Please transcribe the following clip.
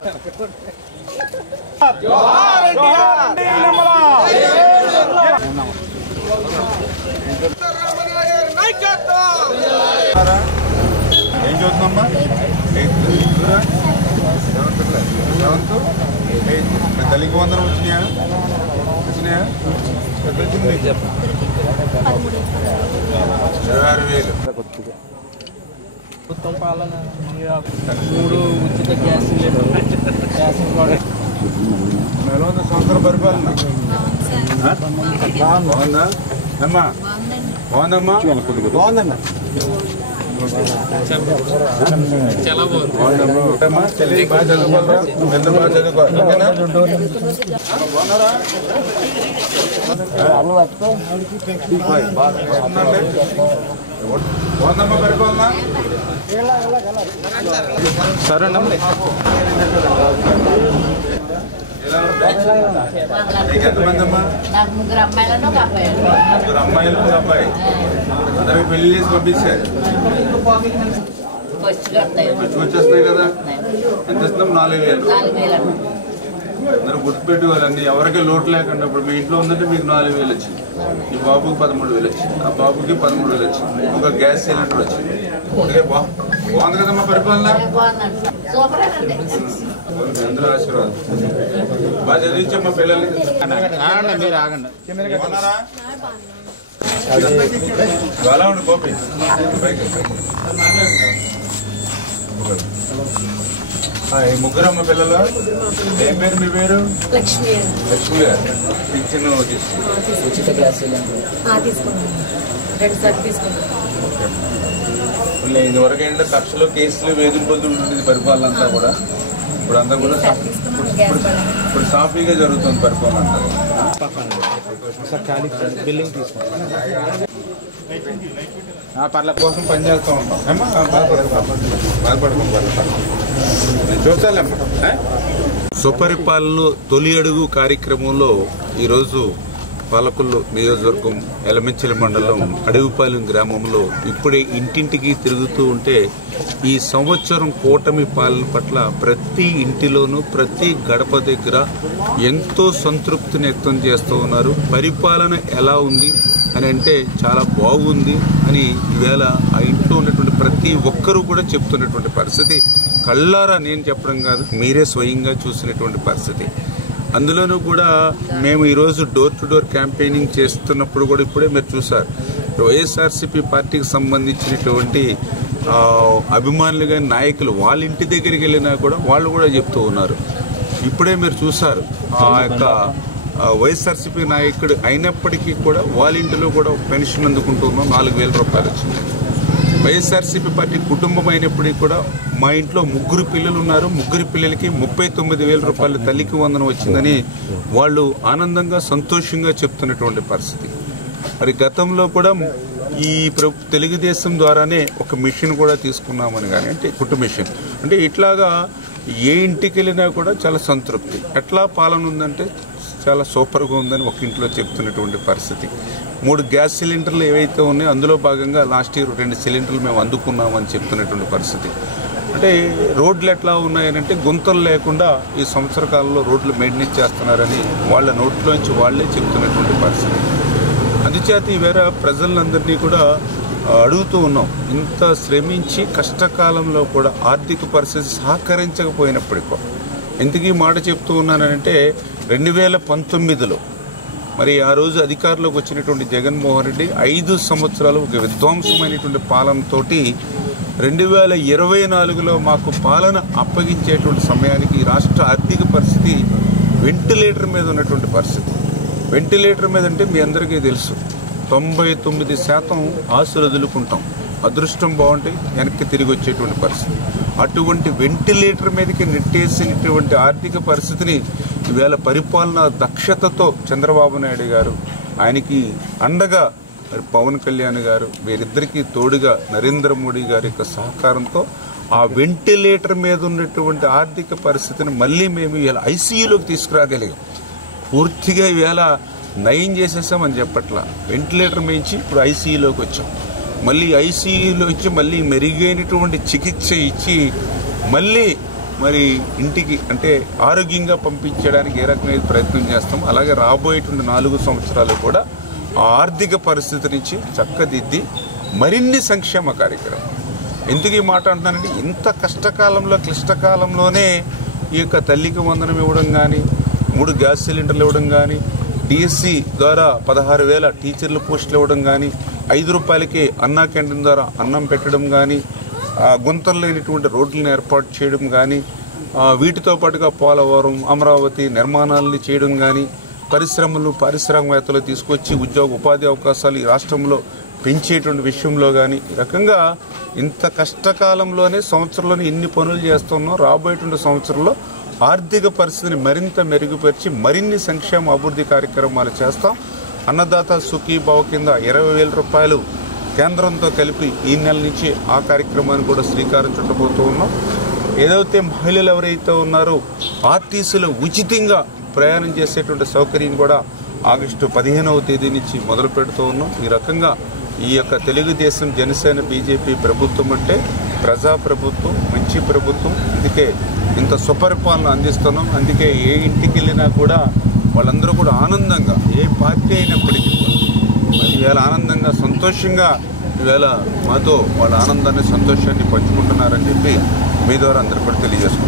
ఏం చదువుతుందమ్మా? తల్లికి వందనం వచ్చినాయా? ఎంత వచ్చింది? 26,000. ప్రభుత్వం పాలన 3 ఉచిత గ్యాస్ ఎలా ఉంది సంవత్సరం పరిపాలన? బాగుందా అమ్మా? బాగుందమ్మా? బాగుందమ్మా. చాలా బాగుందమ్మా. చెల్లి బాగా చదువుకోవాలా? ఎంత బాగా చదువుకోవాలి? బాగున్నారా? బాగుందమ్మా పరిపాలన? సరేనండి. ఎంతమంది అమ్మా? నాకు 3 అమ్మాయిలను 1 అబ్బాయి. 3 అమ్మాయిలు 1 అబ్బాయి. అందరూ పెళ్లి చేసి పంపించారు. వచ్చేస్తున్నాయి కదా? ఎంత ఇస్తున్నాం? 4,000. 4,000. అందరూ గుర్తుపెట్టుకోవాలి. అన్ని ఎవరికి లోటు లేకుండా. ఇప్పుడు మీ ఇంట్లో ఉందంటే మీకు 4,000 వచ్చింది. ఈ బాబుకి 13,000 వచ్చింది. ఆ బాబుకి 13,000 వచ్చింది. ఒక గ్యాస్ సిలిండర్ వచ్చింది. బాగుంది కదమ్మా పరిపాలన? అందరూ ఆశీర్వాదం. బాగా చదివించమ్మా పిల్లల్ని. మీరు ఆగండి. అలా ఉండి గోపి ఈ 3 అమ్మ పిల్లలు. ఏం పేరు మీ పేరు? లక్ష్మి. లక్ష్మి గారు. పింఛన్ ఉచిత గ్యాస్ సిలిండర్ తీసుకున్నాను. 2 సార్లు తీసుకున్నాను. ఇదివరకు ఏంటంటే కక్షలు, కేసులు, వేధింపులు ఉండేది పరిపాలన అంతా కూడా. ఇప్పుడు అంతా కూడా ఇప్పుడు సాఫీగా జరుగుతుంది పరిపాలన అంతా. బిల్లింగ్ తీసుకుంటాం. పర్ల కోసం పనిచేస్తూ ఉంటాం. బాధపడుకోం చూస్తాలేమ్మా. సుపరిపాలన తొలి అడుగు కార్యక్రమంలో ఈరోజు పాలకొల్లు నియోజకవర్గం ఎలమంచిలి మండలం అడవిపాలెం గ్రామంలో ఇప్పుడే ఇంటింటికి తిరుగుతూ ఉంటే ఈ సంవత్సరం కూటమి పాలన పట్ల ప్రతి ఇంటిలోనూ ప్రతి గడప దగ్గర ఎంతో సంతృప్తిని వ్యక్తం చేస్తూ ఉన్నారు. పరిపాలన ఎలా ఉంది అని అంటే చాలా బాగుంది అని ఈవేళ ఆ ఇంట్లో ఉన్నటువంటి ప్రతి ఒక్కరూ కూడా చెప్తున్నటువంటి పరిస్థితి. కళ్ళారా నేను చెప్పడం కాదు, మీరే స్వయంగా చూసినటువంటి పరిస్థితి. అందులోనూ కూడా మేము ఈరోజు డోర్ టు డోర్ క్యాంపెయినింగ్ చేస్తున్నప్పుడు కూడా ఇప్పుడే మీరు చూసారు, వైఎస్ఆర్సీపీ పార్టీకి సంబంధించినటువంటి అభిమానులు కానీ నాయకులు వాళ్ళ ఇంటి దగ్గరికి వెళ్ళినా కూడా వాళ్ళు కూడా చెప్తూ ఉన్నారు. ఇప్పుడే మీరు చూసారు ఆ యొక్క వైఎస్ఆర్సీపీ నాయకుడు అయినప్పటికీ కూడా వాళ్ళ ఇంటిలో కూడా పెన్షన్ అందుకుంటున్నాం. 4,000 రూపాయలు వచ్చింది. వైఎస్ఆర్సీపీ పార్టీ కుటుంబం అయినప్పటికీ కూడా మా ఇంట్లో 3 పిల్లలు ఉన్నారు. 3 పిల్లలకి 39,000 రూపాయలు తల్లికి వందనం వచ్చిందని వాళ్ళు ఆనందంగా సంతోషంగా చెప్తున్నటువంటి పరిస్థితి. మరి గతంలో కూడా ఈ తెలుగుదేశం ద్వారానే ఒక మిషన్ కూడా తీసుకున్నామని కానీ, అంటే కుటుంబ మిషన్ అంటే ఇట్లాగా ఏ ఇంటికి వెళ్ళినా కూడా చాలా సంతృప్తి. ఎట్లా పాలన ఉందంటే చాలా సూపర్గా ఉందని ఒక ఇంట్లో చెప్తున్నటువంటి పరిస్థితి. 3 గ్యాస్ సిలిండర్లు ఏవైతే ఉన్నాయో అందులో భాగంగా లాస్ట్ ఇయర్ 2 సిలిండర్లు మేము అందుకున్నామని చెప్తున్నటువంటి పరిస్థితి. అంటే రోడ్లు ఎట్లా ఉన్నాయనంటే గుంతలు లేకుండా ఈ సంవత్సర కాలంలో రోడ్లు మెయింటెనెన్స్ చేస్తున్నారని వాళ్ళ నోట్లోంచి వాళ్లే చెప్తున్నటువంటి పరిస్థితి. అందుచేత ఈవేళ ప్రజలందరినీ కూడా అడుగుతూ ఉన్నాం. ఇంత శ్రమించి కష్టకాలంలో కూడా ఆర్థిక పరిస్థితి సహకరించకపోయినప్పటికీ ఎందుకు ఈ మాట చెప్తూ ఉన్నానంటే 2019లో మరి ఆ రోజు అధికారంలోకి వచ్చినటువంటి జగన్మోహన్ రెడ్డి 5 సంవత్సరాలు ఒక విధ్వంసమైనటువంటి పాలనతోటి 2024లో మాకు పాలన అప్పగించేటువంటి సమయానికి రాష్ట్ర ఆర్థిక పరిస్థితి వెంటిలేటర్ మీద ఉన్నటువంటి పరిస్థితి. వెంటిలేటర్ మీద అంటే మీ అందరికీ తెలుసు 99% ఆశలు వదులుకుంటాం, అదృష్టం బాగుంటే వెనక్కి తిరిగి వచ్చేటువంటి పరిస్థితి. అటువంటి వెంటిలేటర్ మీదకి నెట్టేసినటువంటి ఆర్థిక పరిస్థితిని ఈవేళ పరిపాలన దక్షతతో చంద్రబాబు నాయుడు గారు, ఆయనకి అండగా పవన్ కళ్యాణ్ గారు, వీరిద్దరికీ తోడుగా నరేంద్ర మోడీ గారి యొక్క సహకారంతో ఆ వెంటిలేటర్ మీద ఉన్నటువంటి ఆర్థిక పరిస్థితిని మళ్ళీ మేము ఇలా ఐసీయూలోకి తీసుకురాగలిగాం. పూర్తిగా ఈవేళ నయం చేసేసామని చెప్పట్లా, వెంటిలేటర్ మించి ఇప్పుడు ఐసీయూలోకి వచ్చాం. మళ్ళీ ఐసీయూలో ఇచ్చి మళ్ళీ మెరుగైనటువంటి చికిత్స ఇచ్చి మళ్ళీ మరి ఇంటికి అంటే ఆరోగ్యంగా పంపించడానికి ఏ రకమైన ప్రయత్నం చేస్తాం, అలాగే రాబోయేటువంటి 4 సంవత్సరాలు కూడా ఆ ఆర్థిక పరిస్థితి నుంచి చక్కదిద్ది మరిన్ని సంక్షేమ కార్యక్రమం. ఎందుకు ఈ మాట అంటున్నానంటే, ఇంత కష్టకాలంలో క్లిష్టకాలంలోనే ఈ యొక్క తల్లికి వందనం ఇవ్వడం కానీ, 3 గ్యాస్ సిలిండర్లు ఇవ్వడం కానీ, డిఎస్సి ద్వారా 16,000 టీచర్ల పోస్టులు ఇవ్వడం కానీ, 5 రూపాయలకి అన్నా క్యాంటీన్ ద్వారా అన్నం పెట్టడం కానీ, గుంతలు లేనటువంటి రోడ్లను ఏర్పాటు చేయడం కానీ, వీటితో పాటుగా పోలవరం, అమరావతి నిర్మాణాలని చేయడం కానీ, పరిశ్రమలు పారిశ్రామికవేత్తలు తీసుకొచ్చి ఉపాధి అవకాశాలు ఈ రాష్ట్రంలో పెంచేటువంటి విషయంలో కానీ, ఈ రకంగా ఇంత కష్టకాలంలోనే సంవత్సరంలోనే ఇన్ని పనులు చేస్తున్నాం. రాబోయేటువంటి సంవత్సరంలో ఆర్థిక పరిస్థితిని మరింత మెరుగుపరిచి మరిన్ని సంక్షేమ అభివృద్ధి కార్యక్రమాలు చేస్తాం. అన్నదాత సుఖీభావ కింద 20,000 రూపాయలు కేంద్రంతో కలిపి ఈ నెల నుంచి ఆ కార్యక్రమాన్ని కూడా శ్రీకారం చుట్టబోతూ ఉన్నాం. ఏదైతే మహిళలు ఎవరైతే ఉన్నారో ఆర్టీసీలో ఉచితంగా ప్రయాణం చేసేటువంటి సౌకర్యం కూడా ఆగస్టు 15వ తేదీ నుంచి మొదలు పెడుతూ ఉన్నాం. ఈ రకంగా ఈ యొక్క తెలుగుదేశం, జనసేన, బీజేపీ ప్రభుత్వం అంటే ప్రజాప్రభుత్వం, మంచి ప్రభుత్వం. అందుకే ఇంత సుపరిపాలన అందిస్తున్నాం. అందుకే ఏ ఇంటికి వెళ్ళినా కూడా వాళ్ళందరూ కూడా ఆనందంగా, ఏ పార్టీ అయినప్పటికీ మరి ఈవేళ ఆనందంగా సంతోషంగా ఈవేళ మాతో వాళ్ళ ఆనందాన్ని సంతోషాన్ని పంచుకుంటున్నారని చెప్పి మీ ద్వారా అందరూ కూడా తెలియజేసుకుంటున్నాం.